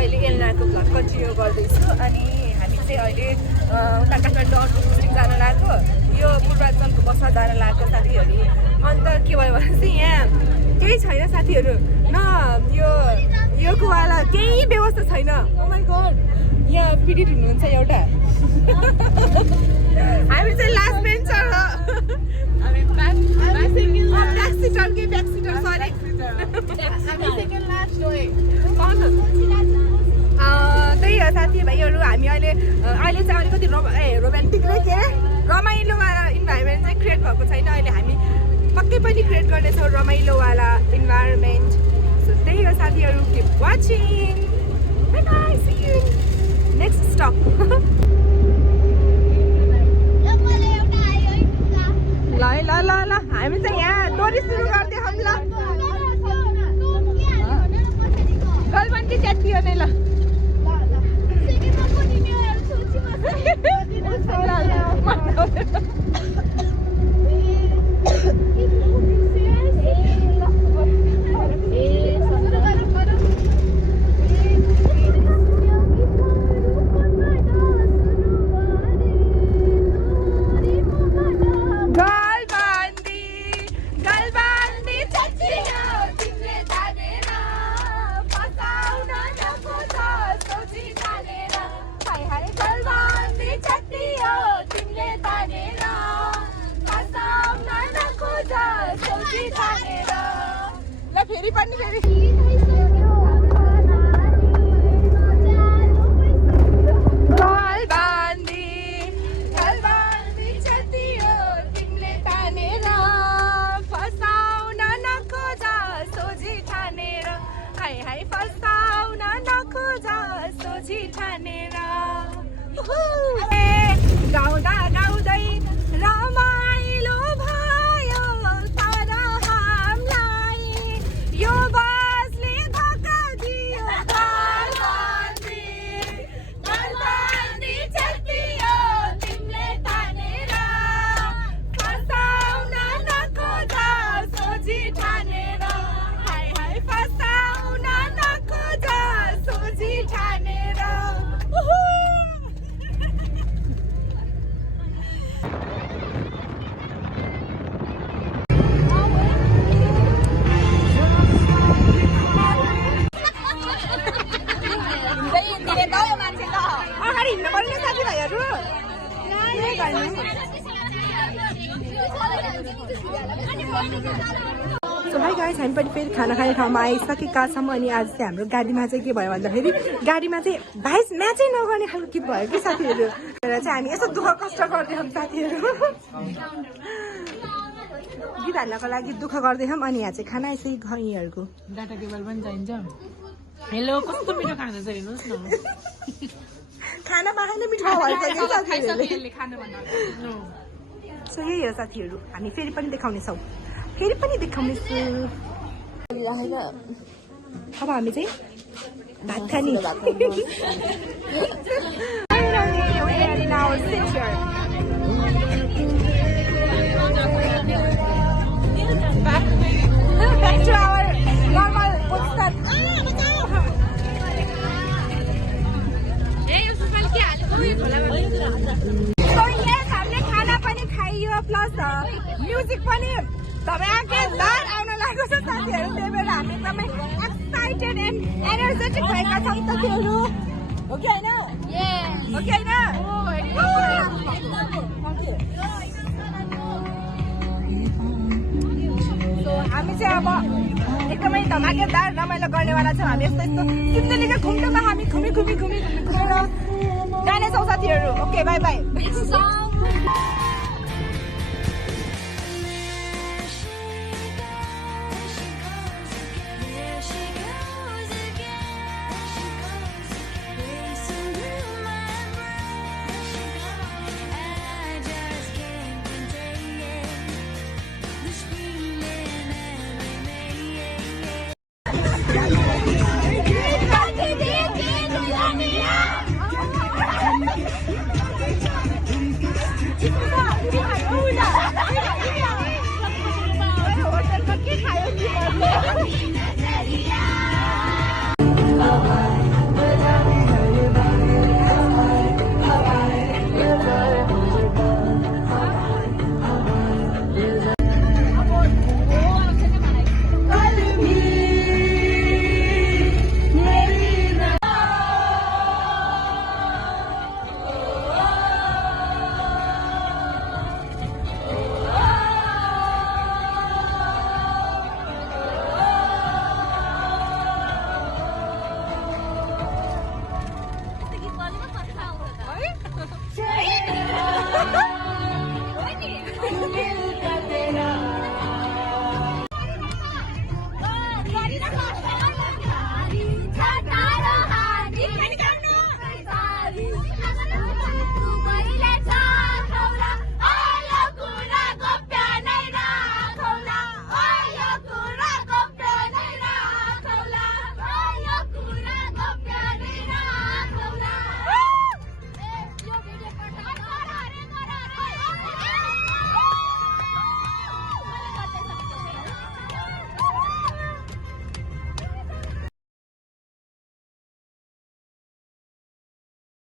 अहिले एलनाको vlog continue गर्दैछु अनि हामी चाहिँ अहिले उता काठमाडौँ टुरिस्ट जान लागेको यो पूर्वाञ्चलको बसमा जान लागेको साथीहरू अन्त के भयो भने चाहिँ यहाँ केही छैन साथीहरू न यो कुवाला केही व्यवस्था छैन ओ माइ गॉड यहाँ पिडित हुनुहुन्छ एउटा हामी चाहिँ लास्ट बेन्चर हो हामी ब्याक सिटर सरी त्यही हो साथीभाइहरू हामी अहिले चाहिँ अलिकति रोमान्टिक र के रमाइलोवाला इन्भाइरोमेन्ट चाहिँ क्रिएट भएको छैन अहिले हामी पक्कै पनि क्रिएट गर्नेछौँ रमाइलोवाला इन्भाइरोमेन्ट सो त्यही हो साथीहरू keep watching bye bye C you next stop ल हामी चाहिँ यहाँ डोरी सुरु गरिदियौँ ल गलबन्दी च्यातियो नै ल फेरि पनि गलबन्दी छतियो तिमीले तानेर फसाउन नखोज सोझी ठानेर हाय हाय फसाउन नखोज सोझी ठानेर गाउँदा गाउँदै रमाइलो भयो तर हामीलाई यो बसले धक्का दियो गलबन्दी छतियो तिमीले तानेर फसाउन नखोज सोझी ठानेर हाय हाय फसाउन नखोज सोझी ठानेर अगाडि हिँड्नु पर्ने साथीभाइहरू हाई गाइस हामी पनि फेरि खाना खाने ठाउँमा आइसकेका छौँ अनि आज चाहिँ हाम्रो गाडीमा चाहिँ के भयो भन्दाखेरि गाडीमा चाहिँ भाइस म्याचै नगर्ने खालको के भयो कि साथीहरू चाहिँ हामी यसो दुःख कष्ट गर्दैछौँ साथीहरू गीत हाल्नको लागि दुःख गर्दैछौँ अनि यहाँ चाहिँ खाना यसै यहीँहरूको डाटा केबल पनि चाहिन्छ हेलो कस्तो मिठो खाँदैछ हेर्नुहोस् न खाना बाहेक मिठो भइसक्यो सो यही हो साथीहरू हामी फेरि पनि देखाउनेछौँ अब हामी चाहिँ भात खाने back to our normal podcast. So yes, हमने खाना पनि खाइयो प्लस म्युजिक पनि धमाकेदार आउन लागेको छ साथीहरू त्यही भएर हामी एकदमै एक्साइटेड एन्ड एनर्जेटिक भएका छौँ साथीहरू हो कि हैन हो कि हैन हामी चाहिँ अब एकदमै धमाकेदार रमाइलो गर्नेवाला छौँ हामी यस्तो यस्तो सिन्धुलीको घुम्टोमा हामी घुमेर जानेछौँ साथीहरू ओके बाई बाई